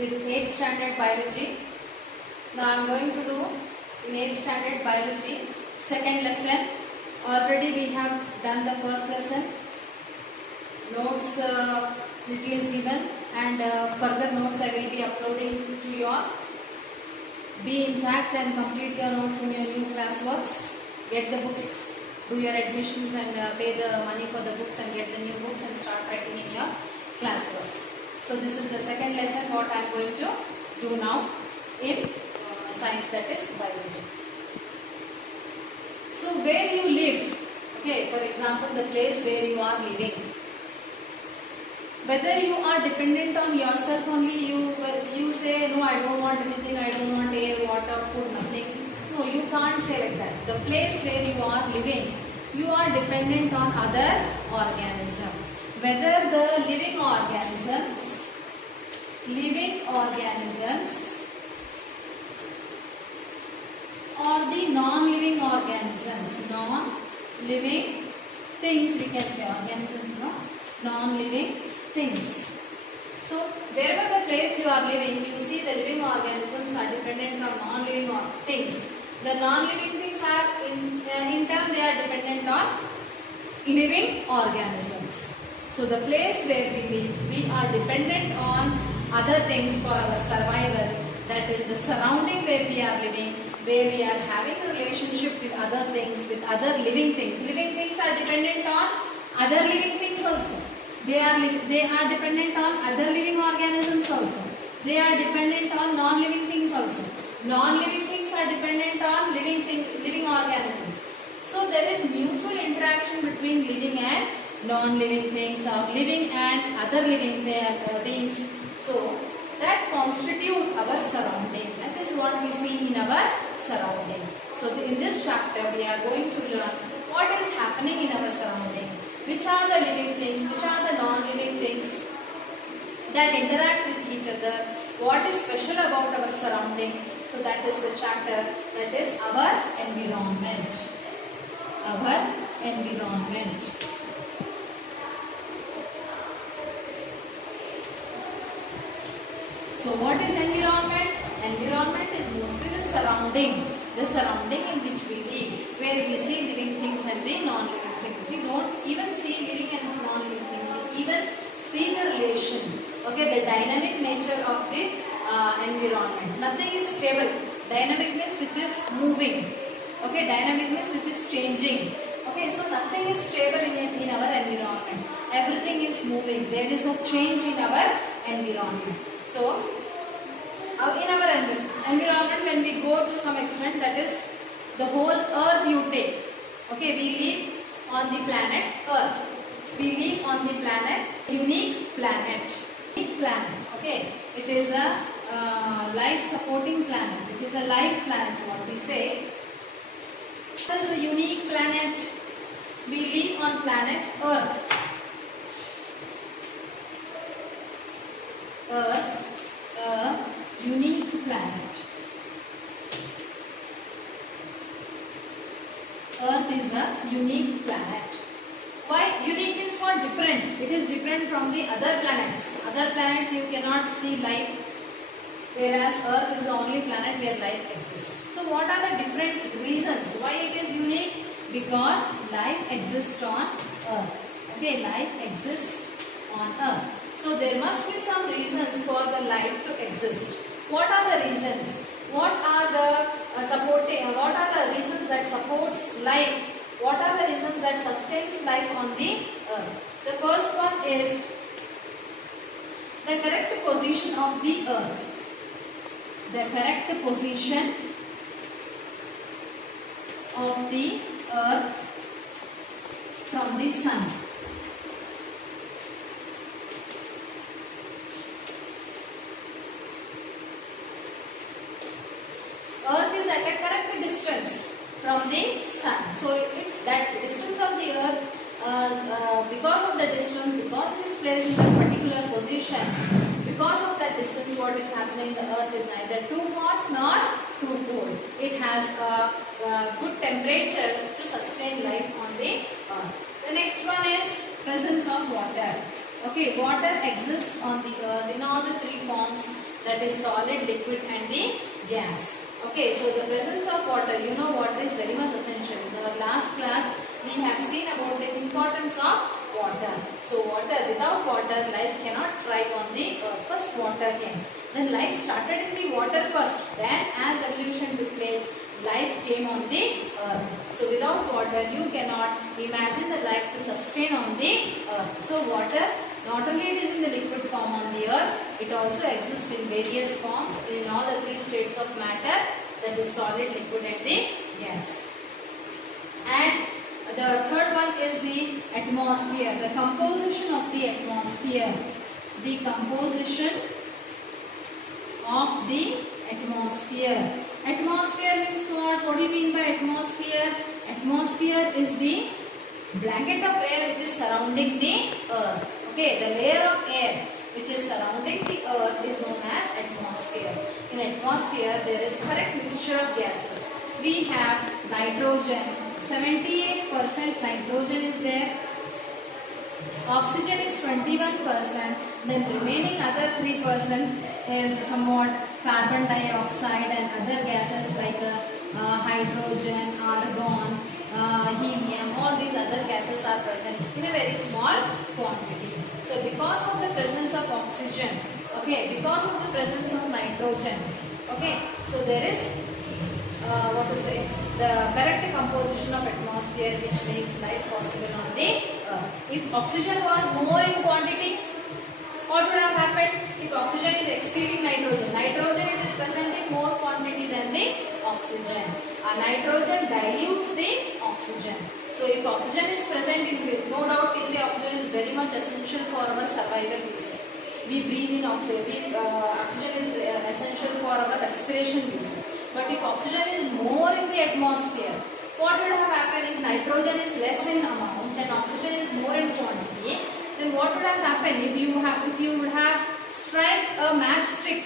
with 8th standard biology. Now I am going to do in 8th standard biology second lesson. Already we have done the first lesson. Notes little is given, and further notes I will be uploading to your. Be intact and complete your notes in your new classworks. Get the books, do your admissions and pay the money for the books and get the new books and start writing in your classworks. So this is the second lesson what I am going to do now in science, that is biology. So where you live, okay, for example the place where you are living. Whether you are dependent on yourself only, you say no, I don't want anything, I don't want air, water, food, nothing. No, you can't say like that. The place where you are living, you are dependent on other organisms. Whether the living organisms or the non-living organisms, non-living things we can say, organisms, no, non-living things. So wherever the place you are living, you see the living organisms are dependent on non-living things. The non-living things are in turn they are dependent on living organisms. So the place where we live, we are dependent on other things for our survival. That is the surrounding where we are living, where we are having a relationship with other things, with other living things. Living things are dependent on other living things also. They are dependent on other living organisms also. They are dependent on non-living things also. Non-living things are dependent on living organisms. So there is mutual interaction between living and non-living things, or living and other living beings. So that constitute our surrounding. That is what we see in our surrounding. So in this chapter we are going to learn what is happening in our surrounding. Which are the living things, which are the non-living things that interact with each other, what is special about our surrounding. So that is the chapter, that is our environment. Our environment. So what is environment? Environment is mostly the surrounding in which we live, where we see living things and the non-living things. We don't even see living and non-living things. We even see the relation, okay, the dynamic nature of the environment. Nothing is stable. Dynamic means which is moving. Okay, dynamic means which is changing. Okay, so nothing is stable in our environment. Everything is moving. There is a change in our environment. So in our environment, when we go to some extent, that is the whole earth you take. Okay, we live on the planet Earth. We live on the planet, unique planet. Okay, it is a life supporting planet. It is a life planet, what we say. It is a unique planet. We live on planet Earth. Earth, a unique planet. Earth is a unique planet. Why unique means what? Different. It is different from the other planets. Other planets you cannot see life, whereas Earth is the only planet where life exists. So what are the different reasons why it is unique? Because life exists on Earth. Okay, life exists on Earth. So there must be some reasons for the life to exist. What are the reasons? What are the what are the reasons that supports life? What are the reasons that sustains life on the Earth? The first one is the correct position of the Earth. The correct position of the Earth from the Sun. Earth is at a correct distance from the Sun. So that distance of the Earth, because of the distance, because it is placed in a particular position, because of that distance, what is happening? The Earth is neither too hot nor too cold. It has good temperatures to sustain life on the Earth. The next one is presence of water. Okay, water exists on the Earth in all the three forms, that that is solid, liquid and the gas. Okay, so the presence of water, you know water is very much essential. In our last class, we have seen about the importance of water. So water, without water, life cannot thrive on the earth. First water came. Then life started in the water first. Then as evolution took place, life came on the earth. So without water, you cannot imagine the life to sustain on the earth. So water, not only it is in the liquid form on the earth, it also exists in various forms in all the three states of matter, that is solid, liquid and the gas. And the third one is the atmosphere, the composition of the atmosphere. The composition of the atmosphere. Atmosphere means what? What do you mean by atmosphere? Atmosphere is the blanket of air which is surrounding the earth. Okay, the layer of air which is surrounding the earth is known as atmosphere. In atmosphere, there is correct mixture of gases. We have nitrogen, 78% nitrogen is there. Oxygen is 21%. Then remaining other 3% is somewhat carbon dioxide and other gases like hydrogen, argon, helium. All these other gases are present in a very small quantity. So because of the presence of oxygen, okay, because of the presence of nitrogen, okay, so there is the correct composition of atmosphere which makes life possible on the earth. If oxygen was more in quantity, what would have happened? If oxygen is exceeding nitrogen, nitrogen it is present in more quantity than the oxygen. Nitrogen dilutes the oxygen. So if oxygen is present in, no doubt we say oxygen is very much essential for our survival. We breathe in oxygen. Oxygen is essential for our respiration. But if oxygen is more in the atmosphere, what will have happened? If nitrogen is less in amount and oxygen is more in quantity, then what would have happened? If you would have struck a matchstick,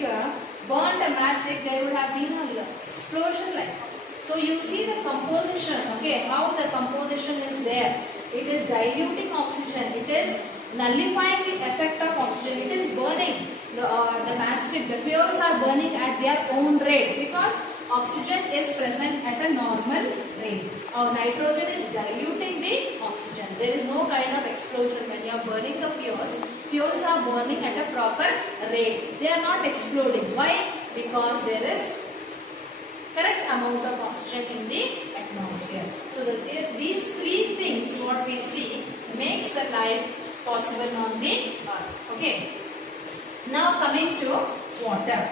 burned a matchstick, there would have been an explosion like. So you see the composition, okay, how the composition is there. It is diluting oxygen. It is nullifying the effect of oxygen. It is burning the matchstick. The fuels are burning at their own rate because oxygen is present at a normal rate. Nitrogen is diluting the oxygen. There is no kind of explosion when you are burning the fuels. Fuels are burning at a proper rate. They are not exploding. Why? Because there is correct amount of oxygen in the atmosphere. So these three things what we see makes the life possible on the earth. Okay. Now coming to water.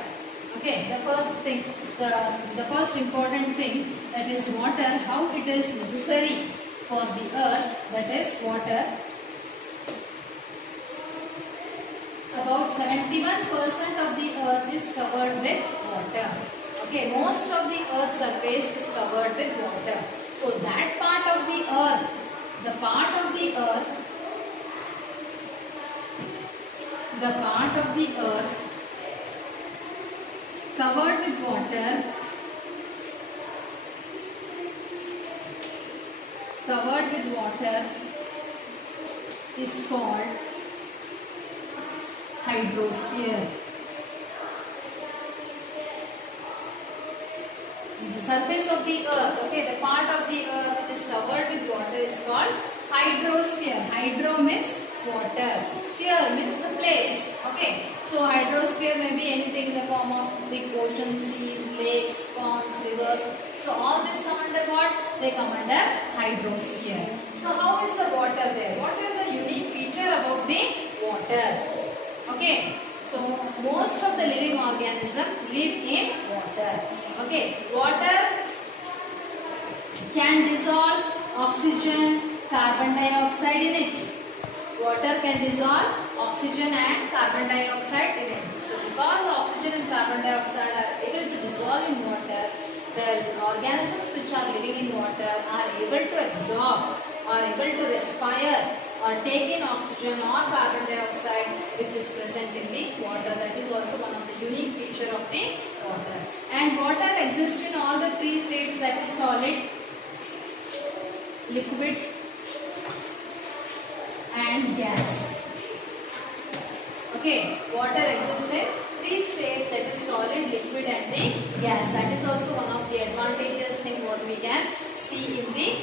Okay, the first thing, the first important thing, that is water, how it is necessary for the earth, that is water. About 71% of the earth is covered with water. Okay, most of the earth's surface is covered with water. So that part of the earth, the part of the earth covered with water, is called hydrosphere. The surface of the earth, okay, the part of the earth that is covered with water is called hydrosphere. Hydro means water, sphere means the place. Okay, so hydrosphere may be anything in the form of big ocean, seas, lakes, ponds, rivers. So all this come under what? They come under hydrosphere. So how is the water there? What is the unique feature about the water? Okay, so most of the living organisms live in water. Okay, water can dissolve oxygen, carbon dioxide in it. Water can dissolve oxygen and carbon dioxide in it. So because oxygen and carbon dioxide are able to dissolve in water, the organisms which are living in water are able to absorb, are able to respire or take in oxygen or carbon dioxide which is present in the water. That is also one of the unique feature of the water. And water exists in all the three states, that is solid, liquid and gas. Okay, water exists in three states, that is liquid and the gas. That is also one of the advantageous thing what we can see in the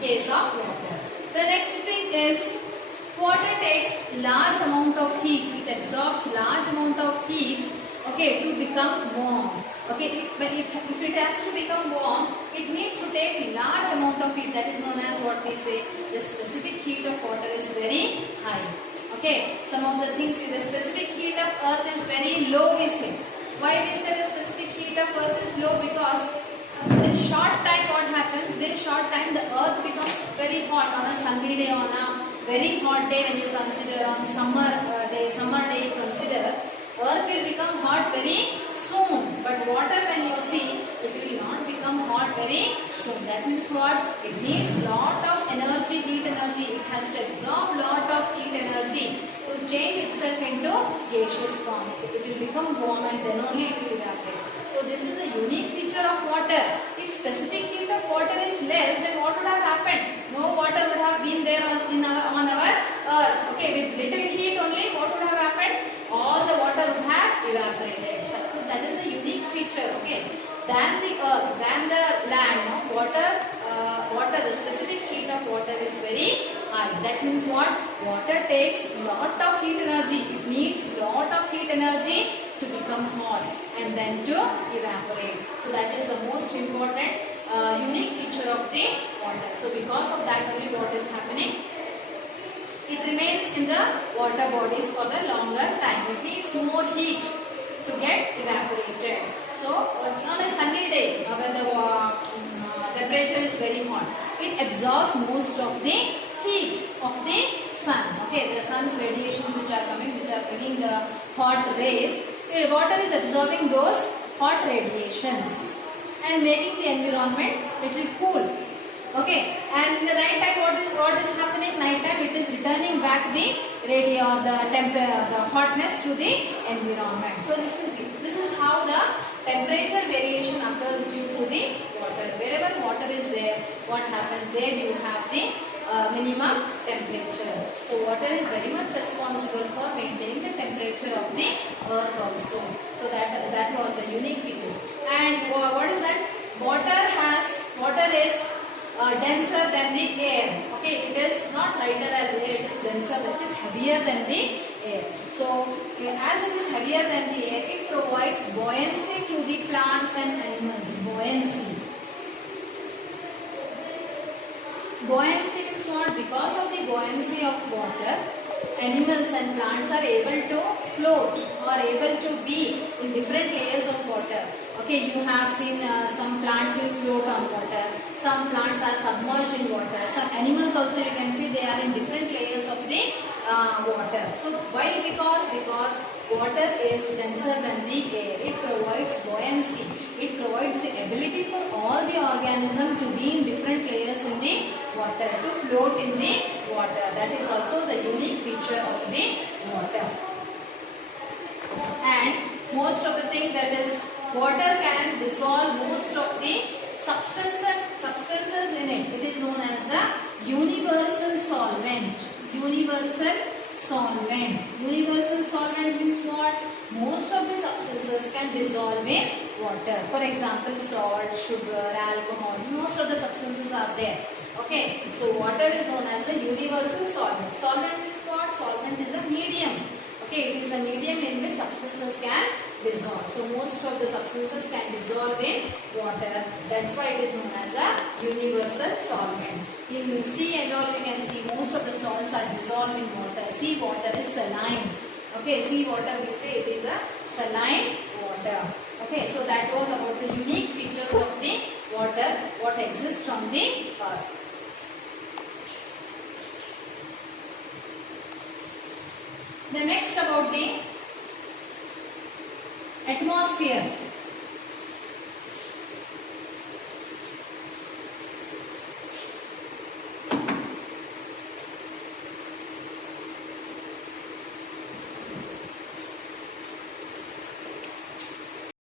case of water. The next thing is water takes large amount of heat. It absorbs large amount of heat, okay, to become warm. Okay, if it has to become warm, it needs to take large amount of heat. That is known as what we say, the specific heat of water is very high. Okay, some of the things, the specific heat of earth is very low, we say. Why we say the specific heat of earth is low? Because within short time what happens, within short time the earth becomes very hot on a sunny day, on a very hot day when you consider, on summer day you consider, earth will become hot very soon, but water when you see, it will not become hot very soon. That means what? It needs lot of energy, heat energy. It has to absorb lot of heat energy to change itself into gaseous form. It will become warm and then only it will evaporate. So this is a unique feature of water. If specific heat of water is less, then what would have happened? No water would have been there on our earth. Okay, with little heat only, what would have happened? All the water would have evaporated. So that is the unique feature. Okay, than the earth, than the land, no? water, the specific heat of water is very high. That means what? Water takes lot of heat energy. It needs lot of heat energy to become hot and then to evaporate. So that is the most important unique feature of the water. So because of that only what is happening, it remains in the water bodies for the longer time. It needs more heat to get evaporated. So on a sunny day when the temperature is very hot, it absorbs most of the heat of the sun. Okay, the sun's radiations which are coming, which are bringing the hot rays, water is absorbing those hot radiations and making the environment little cool. Okay, and in the night time what is happening? Night time it is returning back the the hotness to the environment. So this is how the temperature variation occurs due to the water. Wherever water is there, what happens? There you have the minimum temperature. So water is very much responsible for maintaining the temperature of the earth also. So that was the unique features. And what is that? Water is denser than the air. Okay, it is not lighter as air, it is denser, that is heavier than the air. So as it is heavier than the air, it provides buoyancy to the plants and animals. Buoyancy means what? Because of the buoyancy of water, animals and plants are able to float or able to be in different layers of water. Okay, you have seen some plants will float on water, some plants are submerged in water, some animals also you can see they are in different layers of the water. So why? Because water is denser than the air. It provides buoyancy. It provides the ability for all the organisms to be in different layers in the water, to float in the water. That is also the unique feature of the water. And most of the thing, that is, water can dissolve most of the substances in it. It is known as the universal solvent. Universal solvent means what? Most of the substances can dissolve in water. For example, salt, sugar, alcohol, most of the substances are there. Okay, so water is known as the universal solvent. Solvent means what? Solvent is a medium. Okay, it is a medium in which substances can dissolve. So most of the substances can dissolve in water. That's why it is known as a universal solvent. In sea and all you can see most of the salts are dissolved in water. Sea water is saline. Okay, sea water we say it is a saline water. Okay, so that was about the unique features of the water, what exists on the earth. The next about the atmosphere.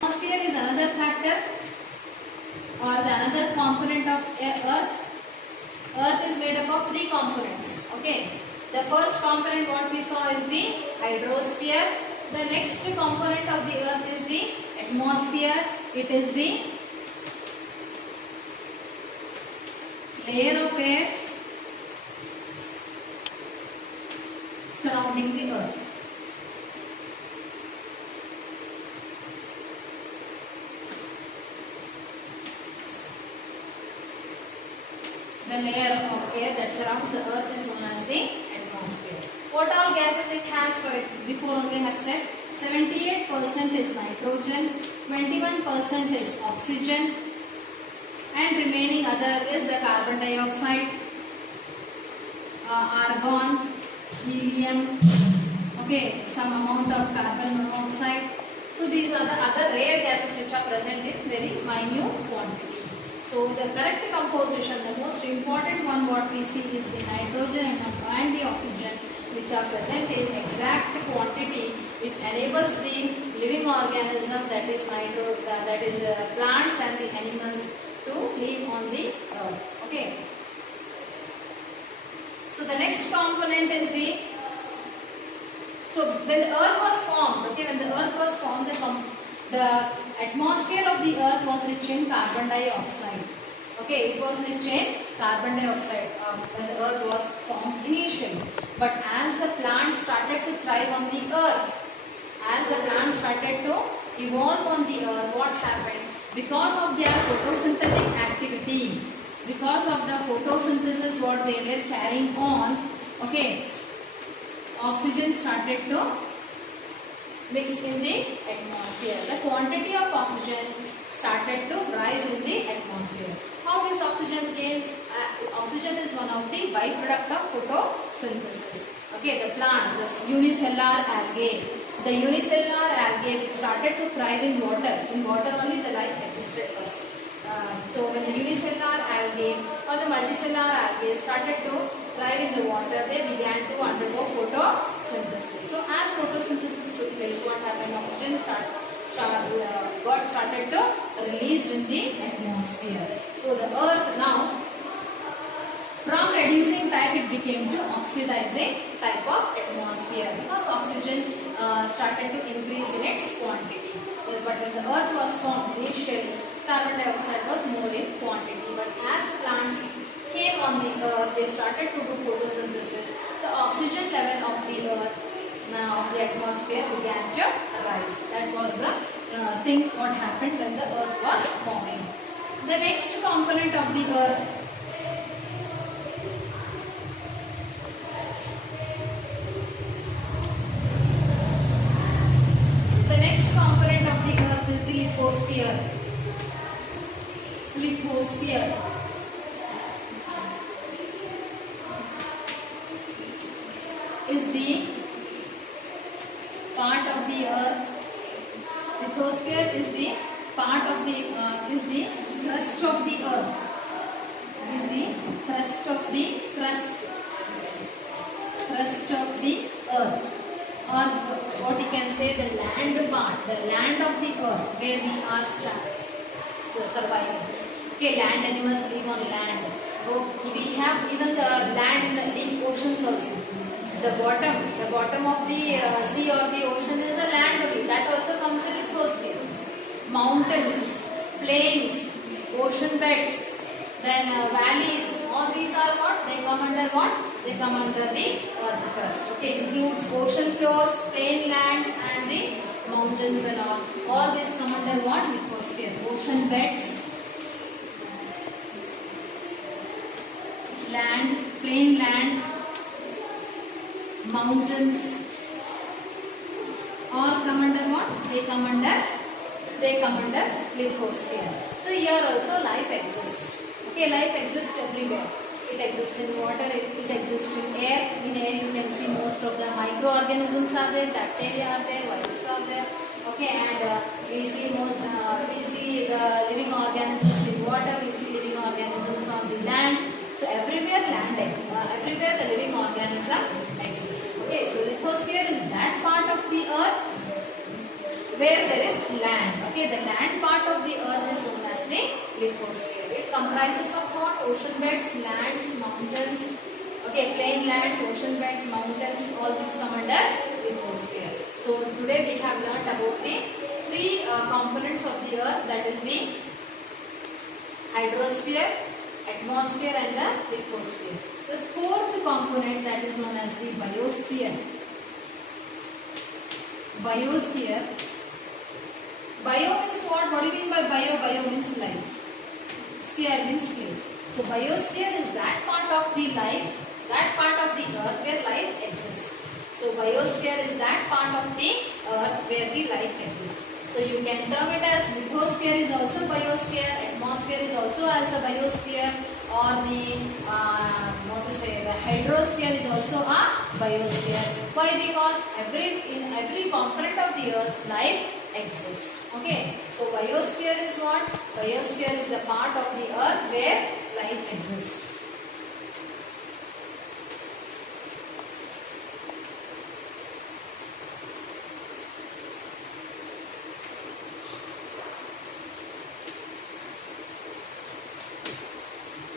Atmosphere is another factor or the another component of earth. Earth is made up of three components. Okay. The first component what we saw is the hydrosphere. The next component of the earth is the atmosphere, it is the layer of air surrounding the earth. The layer of air that surrounds the earth is known as the atmosphere. What all gases it has? For before only I have said 78% is nitrogen, 21% is oxygen, and remaining other is the carbon dioxide, argon, helium, okay, some amount of carbon monoxide. So these are the other rare gases which are present in very minute quantity. So the correct composition, the most important one what we see is the nitrogen and the oxygen, which are present in exact quantity, which enables the living organism, that is plants and the animals, to live on the earth. Okay. So the next component is the, so when the earth was formed, okay, when the earth was formed, the atmosphere of the earth was rich in carbon dioxide. Okay, it was rich in carbon dioxide when the earth was formed initially. But as the plants started to thrive on the earth, as the plants started to evolve on the earth, what happened? Because of their photosynthetic activity, because of the photosynthesis what they were carrying on, okay, oxygen started to mix in the atmosphere. The quantity of oxygen started to rise in the atmosphere. How this oxygen came? Oxygen is one of the byproduct of photosynthesis. Okay, the plants, the unicellular algae. The unicellular algae which started to thrive in water. In water only the life existed first. So when the unicellular algae or the multicellular algae started to thrive in the water, they began to undergo photosynthesis. So as photosynthesis took place, what happened? Oxygen got started to release in the atmosphere. So the earth now, from reducing type, it became to oxidizing type of atmosphere, because oxygen started to increase in its quantity. But when the earth was formed initially, carbon dioxide was more in quantity. But as plants came on the earth, they started to do photosynthesis. The oxygen level of the earth, of the atmosphere, began to rise. That was the thing what happened when the earth was forming. The next component of the earth, is the lithosphere. Lithosphere is the part of the earth. Lithosphere is the part of the is the crust of the earth. Is the crust of the earth. Or what you can say, the land part, the land of the earth where we are surviving. Okay, land animals live on land. Oh, we have even the land in the deep oceans also. The bottom of the sea or the ocean is the land only. That also comes in lithosphere. Mountains, plains, ocean beds, then valleys, all these are what? They come under what? They come under the earth crust. Okay, includes ocean floors, plain lands and the mountains and all. All these come under what? Lithosphere. Ocean beds, land, plain land, mountains, all come under what? They come under lithosphere. So here also life exists. Okay, life exists everywhere. It exists in water, it exists in air. In air you can see most of the microorganisms are there, bacteria are there, viruses are there. Okay, and we see the living organisms in water, we see living organisms on the land. So everywhere land exists, everywhere the living organism exists. Okay, so lithosphere is that part of the earth where there is land. Okay, the land part of the earth is known as the lithosphere. It comprises of what? Ocean beds, lands, mountains. Okay, plain lands, ocean beds, mountains, all these come under lithosphere. So today we have learnt about the three components of the earth, that is the hydrosphere, atmosphere and the lithosphere. The fourth component, that is known as the biosphere. Biosphere. Bio means what? What do you mean by bio? Bio means life. Sphere means place. So biosphere is that part of the life, that part of the earth where life exists. So biosphere is that part of the earth where the life exists. So you can term it as lithosphere is also biosphere, atmosphere is also as a biosphere, or the hydrosphere is also a biosphere. Why? Because in every component of the earth life exists. Okay. So biosphere is what? Biosphere is the part of the earth where life exists.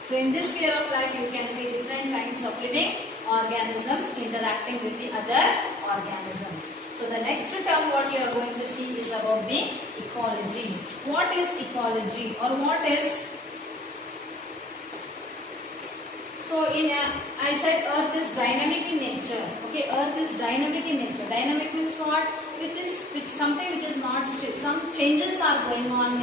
So in this sphere of life you can see different kinds of living organisms interacting with the other organisms. So the next term what you are going to see is about the ecology. What is ecology, or what is... So I said earth is dynamic in nature. Okay, earth is dynamic in nature. Dynamic means what? Which something which is not still. Some changes are going on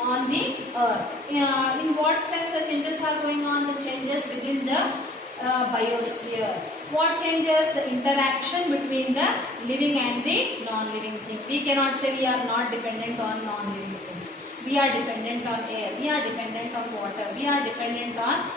on the earth. In what sense the changes are going on? The changes within the biosphere. What changes? The interaction between the living and the non-living thing. We cannot say we are not dependent on non-living things. We are dependent on air. We are dependent on water. We are dependent on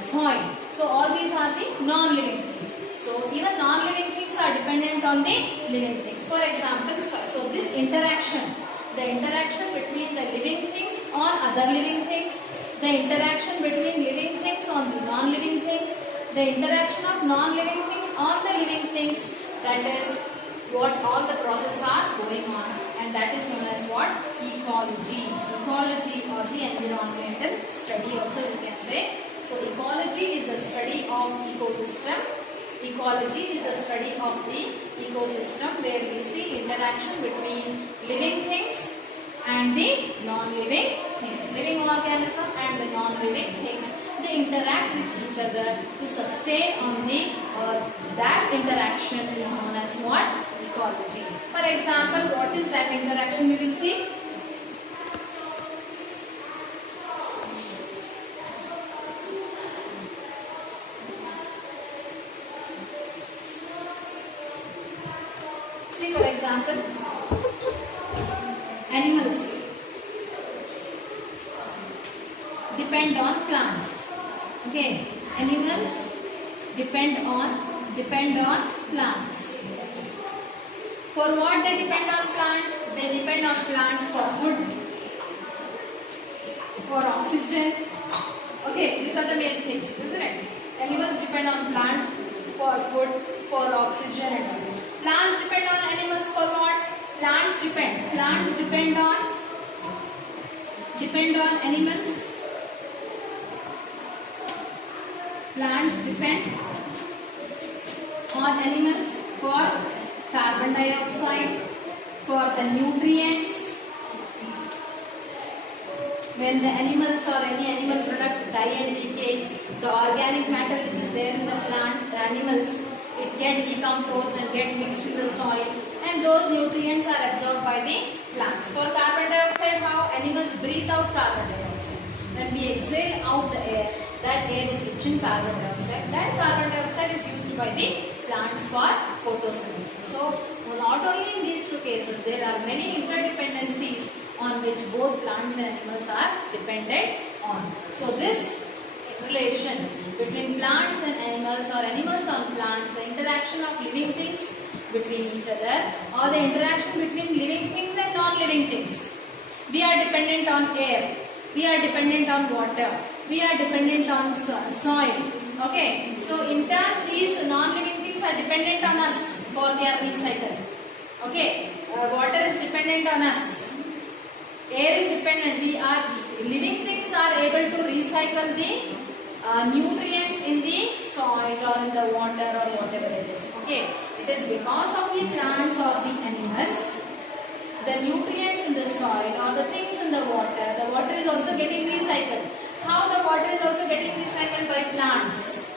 soil. So all these are the non-living things. So even non-living things are dependent on the living things. For example, so this interaction, the interaction between the living things on other living things, the interaction between living things on the non-living things, the interaction of non-living things on the living things, that is what all the processes are going on, and that is known as what? Ecology. Ecology, or the environmental study also you can say. So ecology is the study of ecosystem. Ecology is the study of the ecosystem where we see interaction between living things and the non-living things. Living organism and the non-living things, they interact with each other to sustain on the earth. That interaction is known as what? Ecology. For example, what is that interaction we will see? See, for example, animals depend on plants. Okay, animals depend on plants. For what they depend on plants? They depend on plants for food, for oxygen. Okay, these are the main things, isn't it? Animals depend on plants for food, for oxygen and all. Plants depend on animals for what? Plants depend on animals. Plants depend on animals for carbon dioxide, for the nutrients. When the animals or any animal product die and decay, the organic matter which is there in the plants, the animals, it get decomposed and get mixed with the soil, and those nutrients are absorbed by the plants. For carbon dioxide, how? Animals breathe out carbon dioxide. When we exhale out the air, that air is rich in carbon dioxide. That carbon dioxide is used by the plants for photosynthesis. So not only in these two cases, there are many interdependencies on which both plants and animals are dependent on. So this relation between plants and animals, or animals on plants, the interaction of living things between each other, or the interaction between living things and non-living things. We are dependent on air, we are dependent on water, we are dependent on soil. Okay, so in turn these non-living things are dependent on us for their recycle. Okay, water is dependent on us, air is dependent. Living things are able to recycle the nutrients in the soil or in the water or whatever it is. Okay, it is because of the plants or the animals the nutrients in the soil or the things in the water is also getting recycled. How the water is also getting recycled? By plants.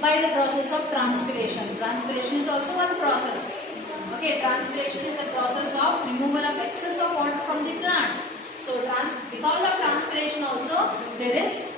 By the process of transpiration. Transpiration is also one process. Okay, transpiration is the process of removal of excess of water from the plants. So because of transpiration also there is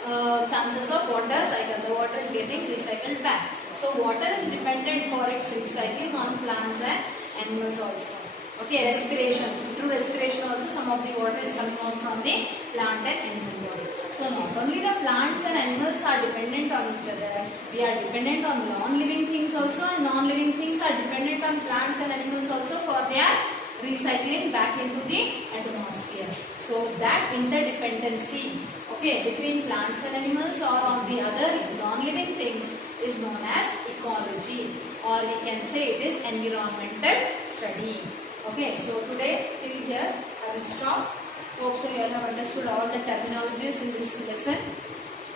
chances of water cycle. The water is getting recycled back. So water is dependent for its recycling on plants and animals also. Okay, respiration. Through respiration also some of the water is coming out from the plant and animal body. So not only the plants and animals are dependent on each other, we are dependent on non-living things also, and non-living things are dependent on plants and animals also for their recycling back into the atmosphere. So that interdependency, okay, between plants and animals or on the other non-living things is known as ecology, or we can say it is environmental study. Okay, so today till here I will stop. Hope so you all have understood all the terminologies in this lesson.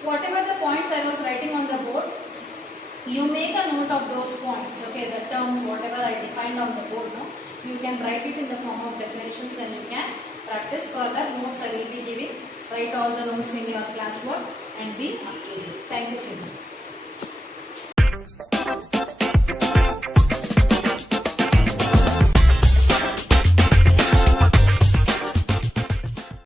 Whatever the points I was writing on the board, you make a note of those points. Okay, the terms whatever I defined on the board, no, you can write it in the form of definitions and you can practice. Further notes I will be giving. Write all the notes in your classwork and be up to date. Thank you, children.